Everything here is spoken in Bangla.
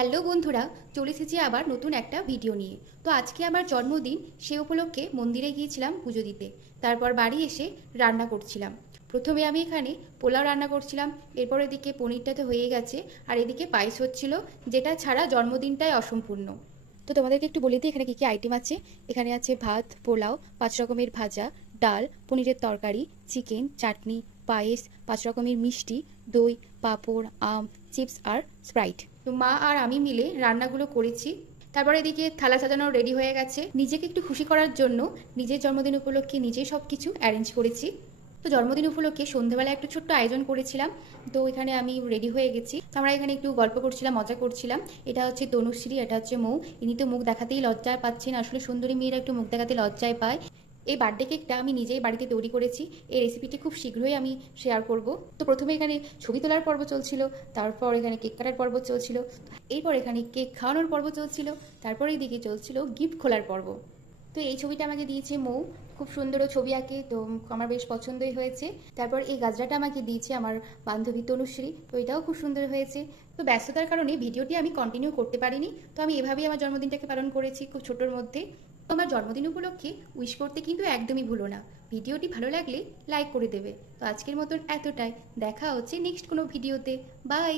হ্যালো বন্ধুরা, চলে এসেছি আবার নতুন একটা ভিডিও নিয়ে। তো আজকে আমার জন্মদিন, সে উপলক্ষে মন্দিরে গিয়েছিলাম পুজো দিতে। তারপর বাড়ি এসে রান্না করছিলাম। প্রথমে আমি এখানে পোলাও রান্না করছিলাম, এরপর এদিকে পনিরটা তো হয়ে গেছে, আর এদিকে পায়েস হচ্ছিল, যেটা ছাড়া জন্মদিনটাই অসম্পূর্ণ। তো তোমাদেরকে একটু বলে দিই এখানে কী কী আইটেম আছে। এখানে আছে ভাত, পোলাও, 5 রকমের ভাজা, ডাল, পনিরের তরকারি, চিকেন, চাটনি, পায়েস, 5 রকমের মিষ্টি, দই, পাঁপড়, আম, চিপস আর স্প্রাইট। তো মা আর আমি মিলে রান্নাগুলো করেছি। তারপরে এদিকে থালা সাজানো রেডি হয়ে গেছে। নিজেকে একটু খুশি করার জন্য নিজের জন্মদিন উপলক্ষে নিজেই সব কিছু অ্যারেঞ্জ করেছি। তো জন্মদিন উপলক্ষে সন্ধ্যেবেলা একটু ছোট্ট আয়োজন করেছিলাম। তো এখানে আমি রেডি হয়ে গেছি। তো আমরা এখানে একটু গল্প করছিলাম, মজা করছিলাম। এটা হচ্ছে তনুশ্রী, এটা হচ্ছে মৌ। ইনি তো মুখ দেখাতেই লজ্জা পাচ্ছেন, আসলে সুন্দরী মেয়েরা একটু মুখ দেখাতে লজ্জায় পায়। এই বার্থডে কেকটা আমি নিজেই বাড়িতে তৈরি করেছি। এই রেসিপিটি খুব শীঘ্রই আমি শেয়ার করব। তো প্রথমে এখানে ছবি তোলার পর্ব চলছিল, তারপর এখানে কেক কাটার পর্ব চলছিল, এরপর এখানে কেক খাওয়ানোর পর্ব চলছিল, তারপর এইদিকে চলছিল গিফট খোলার পর্ব। তো এই ছবিটা আমাকে দিয়েছে মৌ, খুব সুন্দরও ছবি আঁকে, তো আমার বেশ পছন্দই হয়েছে। তারপর এই গাজরাটা আমাকে দিয়েছে আমার বান্ধবী তনুশ্রী, তো এটাও খুব সুন্দর হয়েছে। তো ব্যস্ততার কারণে ভিডিওটি আমি কন্টিনিউ করতে পারিনি, তো আমি এভাবেই আমার জন্মদিনটাকে পালন করেছি খুব ছোটোর মধ্যে। তো আমার জন্মদিন উপলক্ষে উইশ করতে কিন্তু একদমই ভুলো না। ভিডিওটি ভালো লাগলে লাইক করে দেবে। তো আজকের মতন এতটাই, দেখা হচ্ছে নেক্সট কোনো ভিডিওতে। বাই।